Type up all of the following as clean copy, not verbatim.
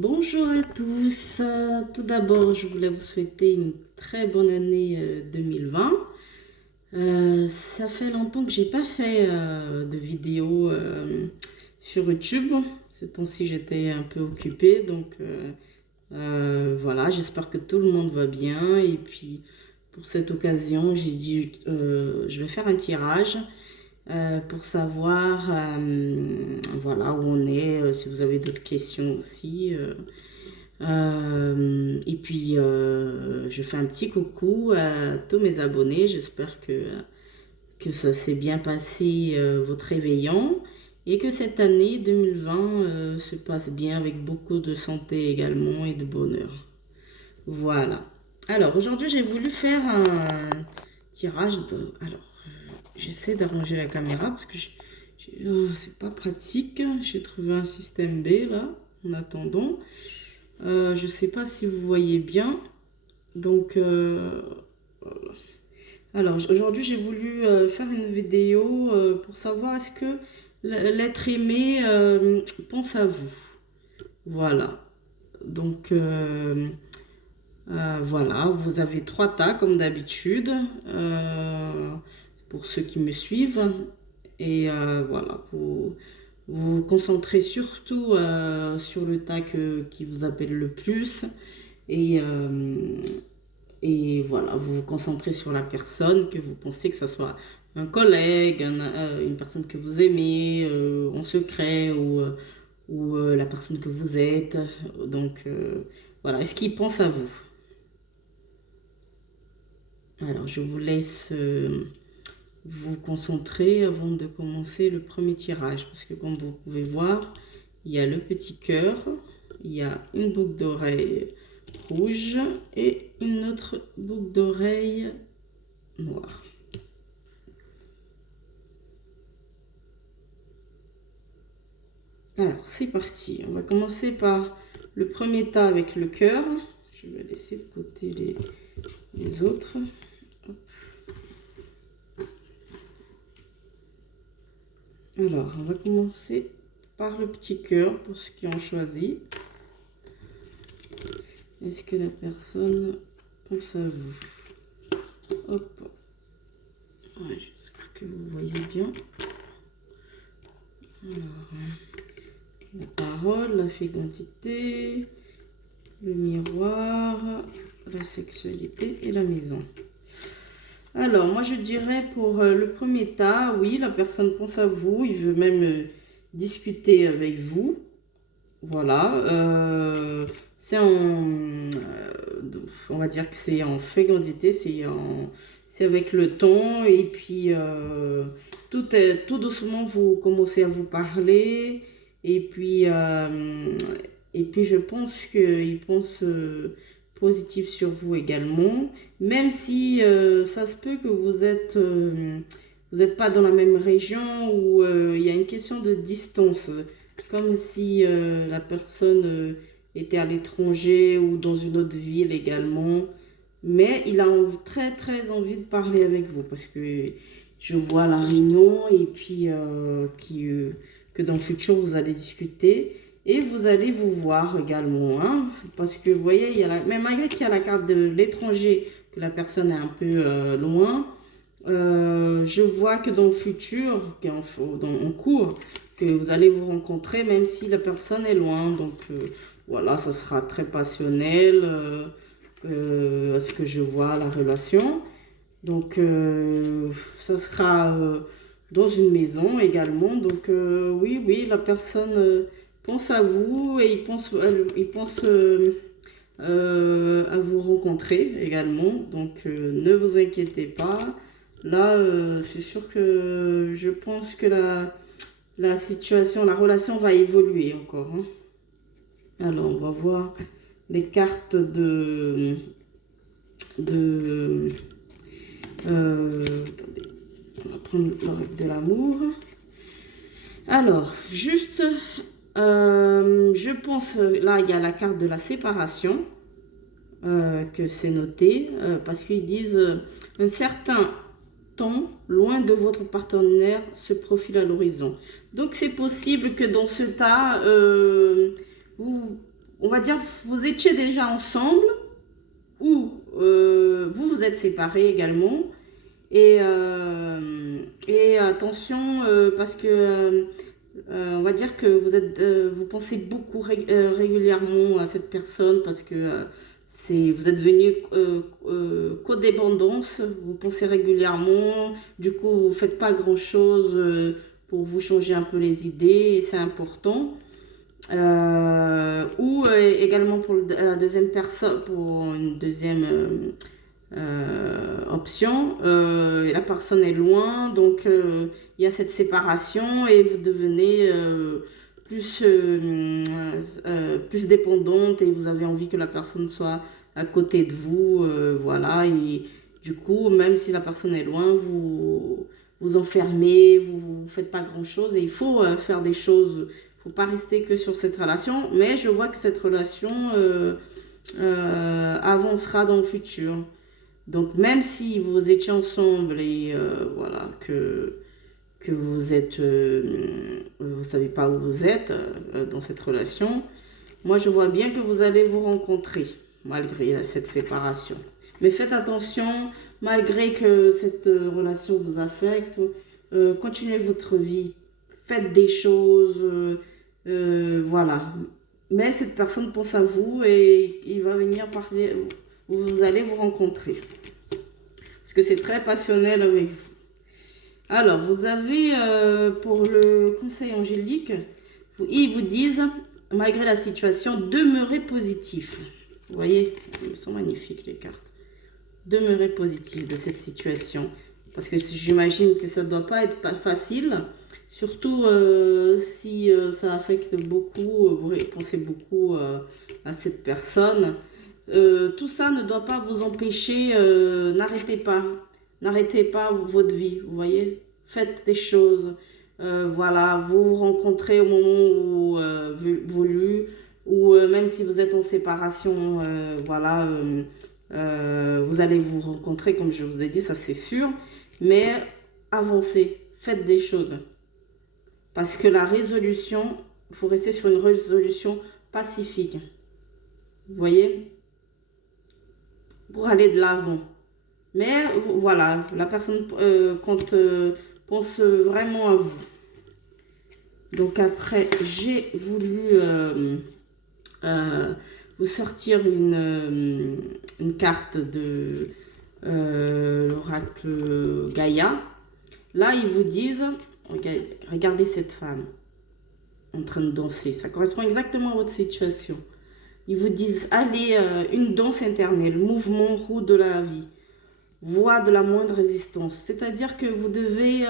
Bonjour à tous. Tout d'abord, je voulais vous souhaiter une très bonne année 2020. Ça fait longtemps que j'ai pas fait de vidéo sur YouTube. Ces temps-ci, j'étais un peu occupée, donc voilà. J'espère que tout le monde va bien. Et puis, pour cette occasion, j'ai dit je vais faire un tirage pour savoir voilà où on est. Si vous avez d'autres questions aussi. Et puis, je fais un petit coucou à tous mes abonnés. J'espère que ça s'est bien passé, votre réveillon, et que cette année 2020 se passe bien avec beaucoup de santé également et de bonheur. Voilà. Alors, aujourd'hui, j'ai voulu faire un tirage de... Alors, j'essaie d'arranger la caméra parce que c'est pas pratique. J'ai trouvé un système B là, en attendant. Je ne sais pas si vous voyez bien. Donc, voilà. Alors aujourd'hui, j'ai voulu faire une vidéo pour savoir est-ce que l'être aimé pense à vous. Voilà. Donc, voilà, vous avez 3 tas comme d'habitude pour ceux qui me suivent. Et voilà, vous concentrez surtout sur le tas qui vous appelle le plus. Et, et voilà, vous vous concentrez sur la personne que vous pensez, que ce soit un collègue, une personne que vous aimez en secret, ou la personne que vous êtes. Donc voilà, est-ce qu'il pense à vous? Alors je vous laisse vous concentrer avant de commencer le premier tirage, parce que comme vous pouvez voir, il y a le petit cœur, il y a une boucle d'oreille rouge et une autre boucle d'oreille noire. Alors c'est parti, on va commencer par le premier tas avec le cœur. Je vais laisser de côté les autres. Hop. Alors on va commencer par le petit cœur pour ceux qui ont choisi. Est-ce que la personne pense à vous? Hop. Ouais, j'espère que vous voyez bien. Alors, la parole, la fécondité, le miroir, la sexualité et la maison. Alors, moi je dirais pour le premier tas, oui, la personne pense à vous, il veut même discuter avec vous. Voilà, c'est on va dire que c'est en fécondité, c'est avec le temps, et puis tout doucement vous commencez à vous parler, et puis je pense qu'il pense positif sur vous également, même si ça se peut que vous êtes pas dans la même région, ou il y a une question de distance, comme si la personne était à l'étranger ou dans une autre ville également. Mais il a très très envie de parler avec vous, parce que je vois la réunion, et puis que dans le futur vous allez discuter et vous allez vous voir également. Hein, parce que vous voyez, même malgré qu'il y a la carte de l'étranger, que la personne est un peu loin, je vois que dans le futur, en cours, que vous allez vous rencontrer même si la personne est loin. Donc voilà, ça sera très passionnel à ce que je vois la relation. Donc ça sera dans une maison également. Donc oui, la personne pense à vous, et il pense à vous rencontrer également. Donc ne vous inquiétez pas. Là, c'est sûr que je pense que la situation, la relation va évoluer encore. Hein. Alors, on va voir les cartes attendez, on va prendre de l'amour. Alors, juste, je pense, là, il y a la carte de la séparation, que c'est noté, parce qu'ils disent un certain temps loin de votre partenaire se profile à l'horizon. Donc c'est possible que dans ce tas, vous, on va dire, vous étiez déjà ensemble ou vous vous êtes séparés également. Et attention, parce que on va dire que vous pensez beaucoup régulièrement à cette personne parce que vous êtes venu codépendance, vous pensez régulièrement, du coup vous ne faites pas grand-chose pour vous changer un peu les idées et c'est important. Ou également pour la deuxième personne, pour une deuxième option, la personne est loin, donc il y a cette séparation et vous devenez plus dépendante et vous avez envie que la personne soit à côté de vous, voilà, et du coup, même si la personne est loin, vous vous enfermez, vous ne faites pas grand-chose et il faut faire des choses, il ne faut pas rester que sur cette relation, mais je vois que cette relation avancera dans le futur. Donc même si vous étiez ensemble et voilà que vous êtes, vous savez pas où vous êtes dans cette relation, moi je vois bien que vous allez vous rencontrer malgré cette séparation. Mais faites attention, malgré que cette relation vous affecte, continuez votre vie, faites des choses, voilà. Mais cette personne pense à vous et il va venir parler, vous allez vous rencontrer. Parce que c'est très passionnel avec vous. Alors, vous avez pour le conseil angélique, ils vous disent, malgré la situation, demeurez positif. Vous voyez, elles sont magnifiques les cartes. Demeurez positif de cette situation. Parce que j'imagine que ça ne doit pas être facile. Surtout si ça affecte beaucoup, vous pensez beaucoup à cette personne. Tout ça ne doit pas vous empêcher, n'arrêtez pas votre vie, vous voyez, faites des choses, voilà, vous vous rencontrez au moment où voulu, ou même si vous êtes en séparation, voilà, vous allez vous rencontrer, comme je vous ai dit, ça c'est sûr, mais avancez, faites des choses, parce que la résolution, il faut rester sur une résolution pacifique, vous voyez, pour aller de l'avant. Mais voilà, la personne pense vraiment à vous. Donc après, j'ai voulu vous sortir une carte de l'oracle Gaïa. Là, ils vous disent, regardez cette femme en train de danser. Ça correspond exactement à votre situation. Ils vous disent, allez, une danse éternelle, mouvement roue de la vie, voie de la moindre résistance. C'est-à-dire que vous devez,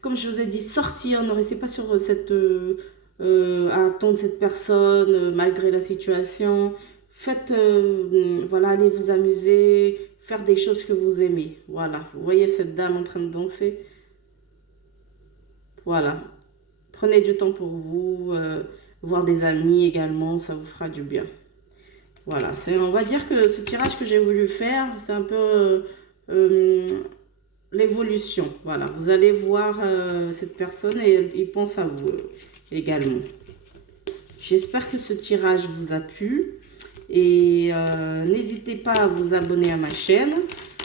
comme je vous ai dit, sortir, ne restez pas sur à attendre cette personne malgré la situation. Faites, voilà, allez vous amuser, faire des choses que vous aimez. Voilà, vous voyez cette dame en train de danser. Voilà, prenez du temps pour vous, voir des amis également, ça vous fera du bien. Voilà, on va dire que ce tirage que j'ai voulu faire, c'est un peu l'évolution. Voilà, vous allez voir cette personne et il pense à vous également. J'espère que ce tirage vous a plu et n'hésitez pas à vous abonner à ma chaîne.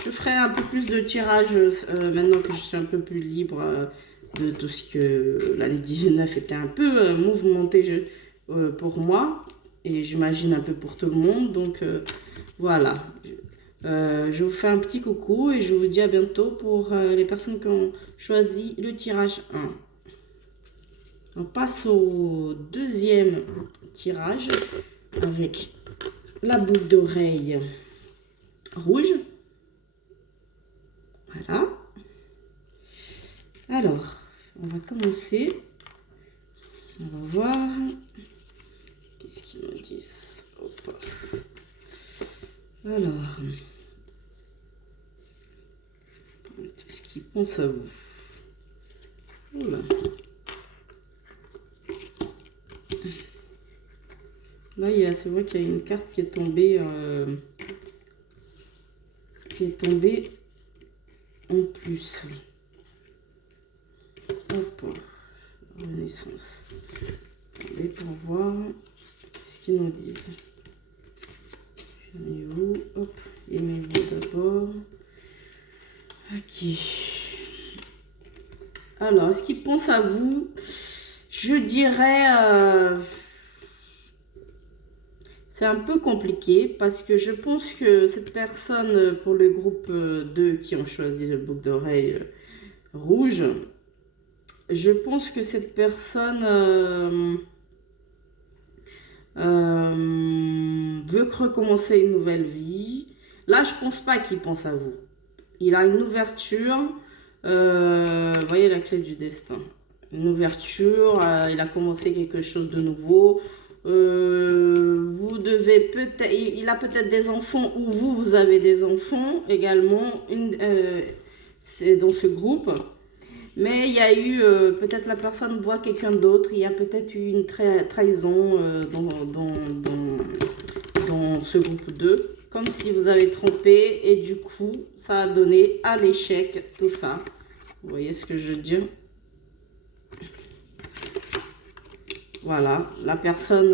Je ferai un peu plus de tirages maintenant que je suis un peu plus libre de tout ce que l'année 19 était un peu mouvementée pour moi. Et j'imagine un peu pour tout le monde. Donc voilà. Je vous fais un petit coucou et je vous dis à bientôt pour les personnes qui ont choisi le tirage 1. On passe au deuxième tirage avec la boucle d'oreille rouge. Voilà. Alors, on va commencer. On va voir. Qu'est-ce qu'ils nous disent? Hop. Alors, est-ce qu'ils pensent à vous? Voilà. Là, c'est vrai qu'il y a une carte qui est tombée en plus. Hop, Renaissance. Attendez pour voir ce Qu'est-ce qu'ils nous disent? Aimez-vous, hop, aimez-vous d'abord. Ok. Alors, est-ce qu'ils pensent à vous? Je dirais... c'est un peu compliqué parce que je pense que cette personne, pour le groupe 2 qui ont choisi le boucle d'oreille rouge, je pense que cette personne veut recommencer une nouvelle vie. Là, je pense pas qu'il pense à vous. Il a une ouverture. Vous voyez la clé du destin. Une ouverture. Il a commencé quelque chose de nouveau. Vous devez peut-être... Il a peut-être des enfants ou vous avez des enfants également. C'est dans ce groupe. Mais il y a eu, peut-être la personne voit quelqu'un d'autre, il y a peut-être eu une trahison dans ce groupe 2, comme si vous avez trompé et du coup, ça a donné à l'échec tout ça. Vous voyez ce que je veux dire? Voilà, la personne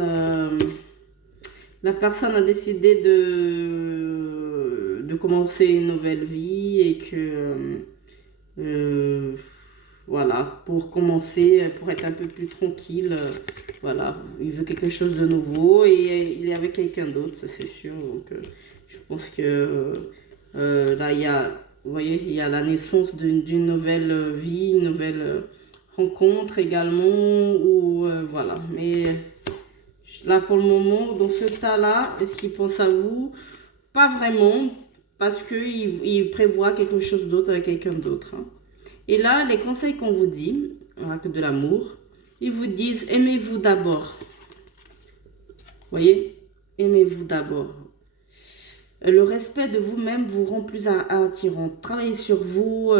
a décidé de commencer une nouvelle vie et que... voilà, pour commencer, pour être un peu plus tranquille, voilà, il veut quelque chose de nouveau et il est avec quelqu'un d'autre, ça c'est sûr. Donc, je pense que là, vous voyez, il y a la naissance d'une nouvelle vie, une nouvelle rencontre également, ou voilà. Mais là, pour le moment, dans ce tas-là, est-ce qu'il pense à vous? Pas vraiment, parce qu'il prévoit quelque chose d'autre avec quelqu'un d'autre. Hein. Et là, les conseils qu'on vous dit, avec de l'amour, ils vous disent aimez-vous d'abord. Vous voyez? Aimez-vous d'abord. Le respect de vous-même vous rend plus attirant. Travaillez sur vous,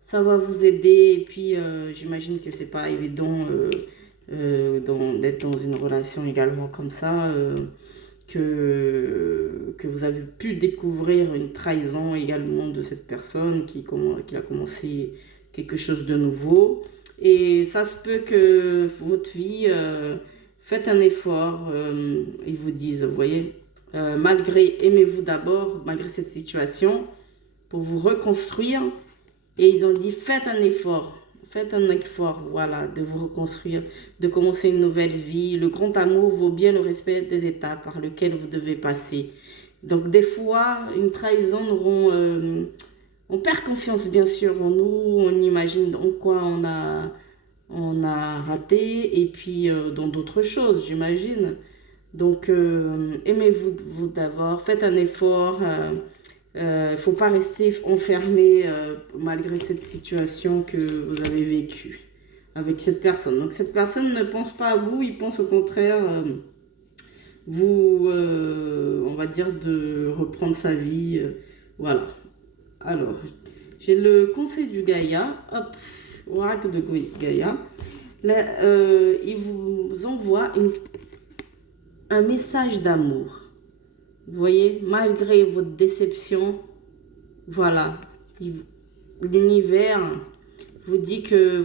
ça va vous aider. Et puis, j'imagine que c'est pas évident d'être dans une relation également comme ça. Que vous avez pu découvrir une trahison également de cette personne qui a commencé quelque chose de nouveau. Et ça se peut que votre vie, faites un effort, ils vous disent, vous voyez, malgré, aimez-vous d'abord, malgré cette situation, pour vous reconstruire. Et ils ont dit, faites un effort, voilà, de vous reconstruire, de commencer une nouvelle vie. Le grand amour vaut bien le respect des étapes par lesquelles vous devez passer. Donc, des fois, une trahison nous rend... on perd confiance, bien sûr, en nous. On imagine en quoi on a raté. Et puis, dans d'autres choses, j'imagine. Donc, aimez-vous d'abord. Faites un effort. Il ne faut pas rester enfermé malgré cette situation que vous avez vécue avec cette personne. Donc cette personne ne pense pas à vous, il pense au contraire on va dire, de reprendre sa vie. Voilà. Alors, j'ai le conseil du Gaïa. Hop, oracle de Gaïa. Là, il vous envoie un message d'amour. Vous voyez, malgré votre déception, voilà, l'univers vous dit que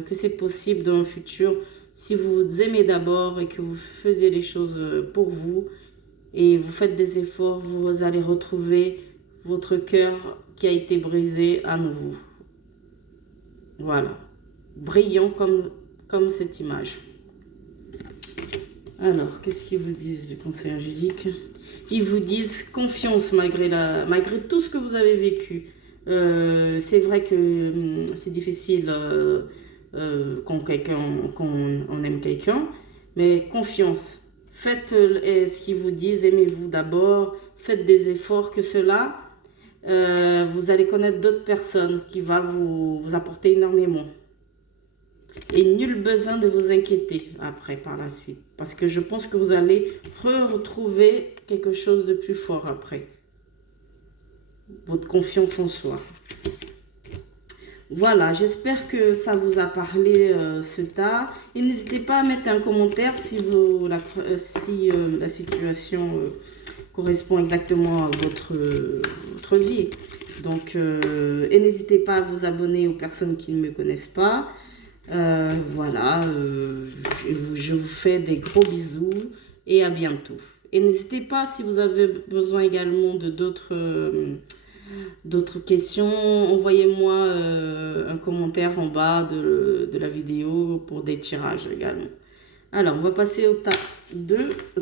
que c'est possible dans le futur si vous vous aimez d'abord et que vous faisiez les choses pour vous et vous faites des efforts, vous allez retrouver votre cœur qui a été brisé à nouveau. Voilà, brillant comme cette image. Alors, qu'est-ce qu'ils vous disent du conseil angélique? Ils vous disent confiance malgré tout ce que vous avez vécu. C'est vrai que c'est difficile quand on aime quelqu'un, mais confiance. Faites ce qu'ils vous disent, aimez-vous d'abord, faites des efforts que cela, vous allez connaître d'autres personnes qui vont vous apporter énormément. Et nul besoin de vous inquiéter après, par la suite. Parce que je pense que vous allez retrouver quelque chose de plus fort après. Votre confiance en soi. Voilà, j'espère que ça vous a parlé ce tas. Et n'hésitez pas à mettre un commentaire si la situation correspond exactement à votre vie. Donc, et n'hésitez pas à vous abonner aux personnes qui ne me connaissent pas. Voilà, je vous fais des gros bisous et à bientôt. Et n'hésitez pas, si vous avez besoin également de d'autres questions, envoyez-moi un commentaire en bas de la vidéo pour des tirages également. Alors, on va passer au tas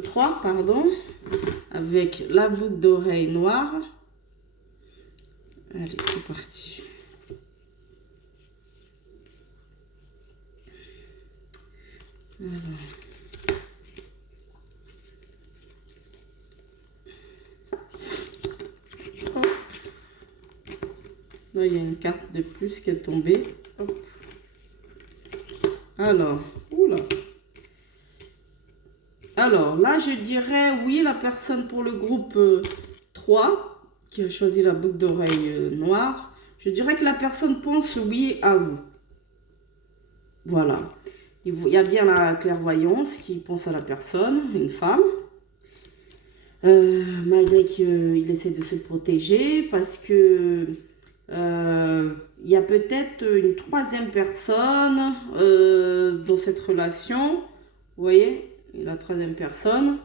3, pardon, avec la boucle d'oreille noire. Allez, c'est parti. Alors. Hop. Là, il y a une carte de plus qui est tombée. Hop. Alors, oula. Alors, là, je dirais oui, la personne pour le groupe 3, qui a choisi la boucle d'oreille noire, je dirais que la personne pense oui à vous. Voilà. Il y a bien la clairvoyance qui pense à la personne, une femme. Malgré qu'il essaie de se protéger, parce que il y a peut-être une troisième personne dans cette relation. Vous voyez, la troisième personne.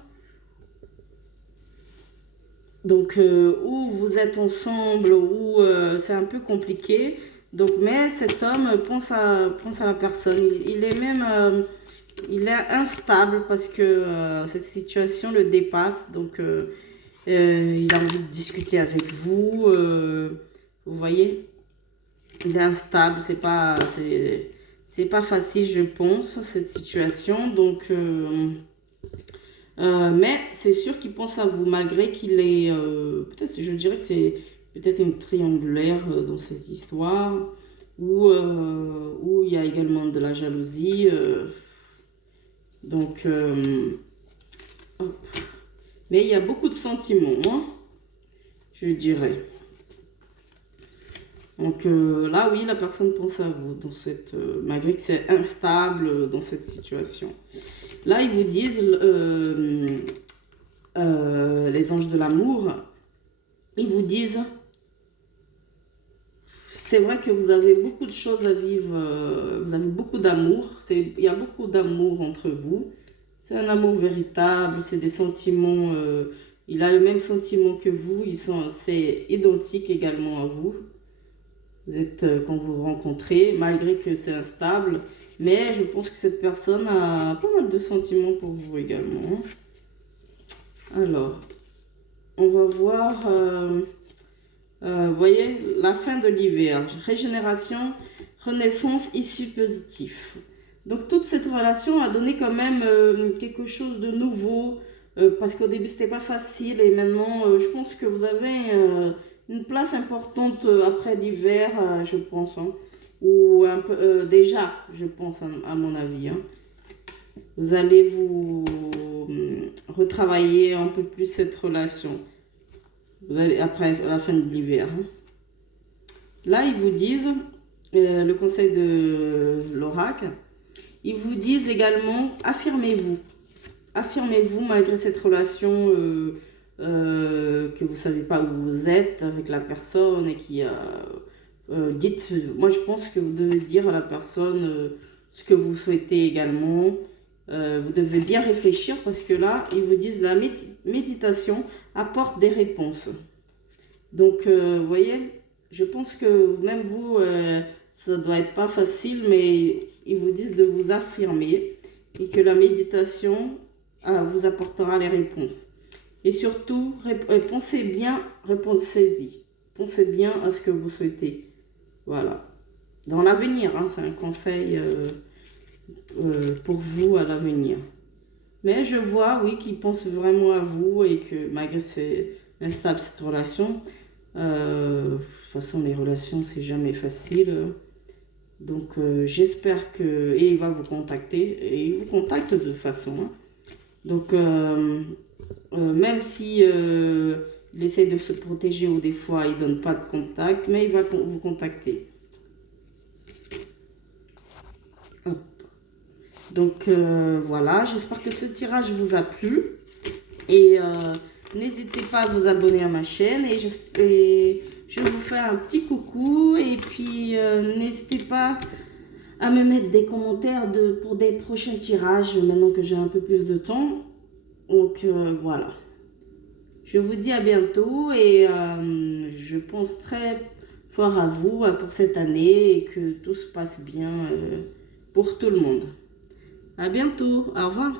Donc, où vous êtes ensemble, ou c'est un peu compliqué. Donc, mais cet homme pense à la personne. Il est même, il est instable parce que cette situation le dépasse. Donc, il a envie de discuter avec vous. Vous voyez, il est instable. C'est pas facile, je pense, cette situation. Donc, mais c'est sûr qu'il pense à vous, malgré qu'il est... peut-être, je dirais que c'est peut-être une triangulaire dans cette histoire, où il y a également de la jalousie. Donc, hop. Mais il y a beaucoup de sentiments, hein, je dirais. Donc là, oui, la personne pense à vous, dans cette, malgré que c'est instable dans cette situation. Là, ils vous disent, les anges de l'amour, ils vous disent, c'est vrai que vous avez beaucoup de choses à vivre, vous avez beaucoup d'amour, il y a beaucoup d'amour entre vous. C'est un amour véritable, c'est des sentiments, il a le même sentiment que vous, c'est identique également à vous. Vous êtes, quand vous vous rencontrez, malgré que c'est instable, mais je pense que cette personne a pas mal de sentiments pour vous également. Alors, on va voir, vous voyez, la fin de l'hiver, régénération, renaissance, issue positive. Donc, toute cette relation a donné quand même quelque chose de nouveau, parce qu'au début, c'était pas facile, et maintenant, je pense que vous avez une place importante après l'hiver, je pense, hein, ou un peu, déjà, je pense, à mon avis, hein. Vous allez vous retravailler un peu plus cette relation. Vous allez, après la fin de l'hiver, hein. Là, ils vous disent, le conseil de l'oracle, ils vous disent également, affirmez-vous. Affirmez-vous malgré cette relation que vous ne savez pas où vous êtes avec la personne et qui a... dites, moi je pense que vous devez dire à la personne ce que vous souhaitez également. Vous devez bien réfléchir parce que là, ils vous disent la méditation apporte des réponses. Donc, vous voyez, je pense que même vous, ça ne doit être pas facile, mais ils vous disent de vous affirmer et que la méditation vous apportera les réponses. Et surtout, pensez bien, pensez-y. Pensez bien à ce que vous souhaitez. Voilà. Dans l'avenir, hein, c'est un conseil pour vous à l'avenir. Mais je vois, oui, qu'ils pensent vraiment à vous et que malgré c'est instable cette relation, de toute façon, les relations, c'est jamais facile. Donc, j'espère que... Et il va vous contacter. Et il vous contacte de toute façon, hein. Donc, même si il essaie de se protéger ou des fois il ne donne pas de contact, mais il va vous contacter. Hop. Donc, voilà, j'espère que ce tirage vous a plu. Et n'hésitez pas à vous abonner à ma chaîne. Et je vous fais un petit coucou. Et puis, n'hésitez pas à me mettre des commentaires pour des prochains tirages maintenant que j'ai un peu plus de temps. Donc voilà. Je vous dis à bientôt et je pense très fort à vous pour cette année et que tout se passe bien pour tout le monde. À bientôt. Au revoir.